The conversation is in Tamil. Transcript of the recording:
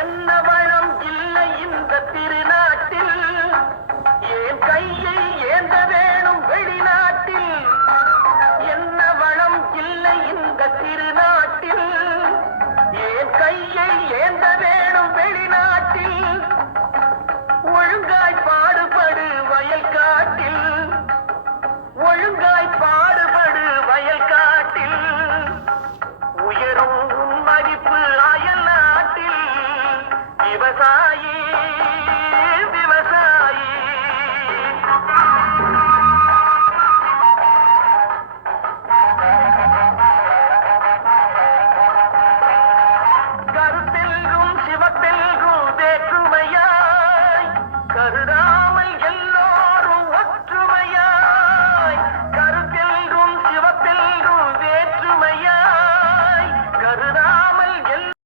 என்ன வளம் இல்லை இந்த திருநாட்டில், ஏன் கையை ஏந்த வேணும் வெளிநாட்டில். என்ன வளம் இல்லை இந்த திருநாட்டில், ஏன் கையை ஏந்த வேணும் வெளிநாட்டில். ஒழுங்காய் பாடுபடு வயல் காட்டில், ஒழுங்காய் பாடுபடு வயல் காட்டில். உயரும் மதிப்பு அயல் நாட்டில். விவசாயி